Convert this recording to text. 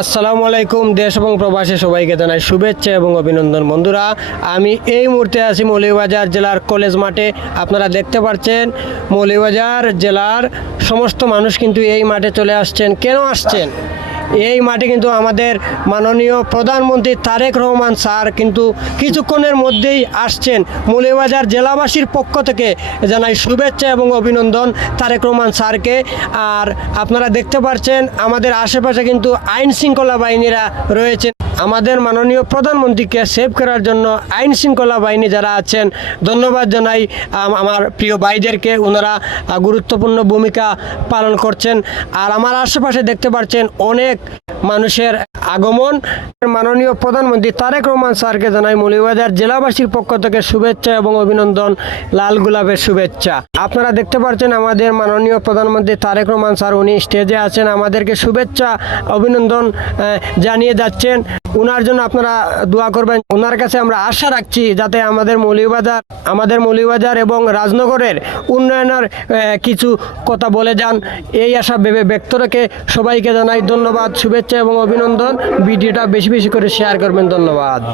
আসসালামু আলাইকুম। দেশ এবং প্রবাসী সবাইকে জানাই শুভেচ্ছা এবং অভিনন্দন। বন্ধুরা, আমি এই মুহূর্তে আছি মৌলভীবাজার জেলার কলেজ মাঠে। আপনারা দেখতে পাচ্ছেন মৌলভীবাজার জেলার সমস্ত মানুষ কিন্তু এই মাঠে চলে আসছেন। কেন আসছেন? এই মাঠে কিন্তু আমাদের মাননীয় প্রধানমন্ত্রী তারেক রহমান স্যার কিন্তু কিছুক্ষণের মধ্যেই আসছেন। মৌলভীবাজার জেলাবাসীর পক্ষ থেকে জানাই শুভেচ্ছা এবং অভিনন্দন তারেক রহমান স্যারকে। আর আপনারা দেখতে পাচ্ছেন আমাদের আশেপাশে কিন্তু আইন শৃঙ্খলা বাহিনীরা রয়েছেন। আমাদের মাননীয় প্রধানমন্ত্রীকে সেভ করার জন্য আইন শৃঙ্খলা বাহিনী যারা আছেন, ধন্যবাদ জানাই আমার প্রিয় ভাইদেরকে। ওনারা গুরুত্বপূর্ণ ভূমিকা পালন করছেন। আর আমার আশেপাশে দেখতে পাচ্ছেন অনেক মানুষের আগমন। মাননীয় প্রধানমন্ত্রী তারেক রহমান স্যারকে জানাই মৌলভীবাজার জেলাবাসীর পক্ষ থেকে শুভেচ্ছা এবং অভিনন্দন, লাল গোলাপের শুভেচ্ছা। আপনারা দেখতে পাচ্ছেন আমাদের মাননীয় প্রধানমন্ত্রী তারেক রহমান স্যার উনি স্টেজে আছেন, আমাদেরকে শুভেচ্ছা অভিনন্দন জানিয়ে যাচ্ছেন। ওনার জন্য আপনারা দোয়া করবেন। ওনার কাছে আমরা আশা রাখছি যাতে আমাদের মৌলভীবাজার এবং রাজনগরের উন্নয়নের কিছু কথা বলে যান, এই আশা ভেবে ব্যক্ত রেখে সবাইকে জানাই ধন্যবাদ, শুভেচ্ছা এবং অভিনন্দন। ভিডিওটা বেশি বেশি করে শেয়ার করবেন। ধন্যবাদ।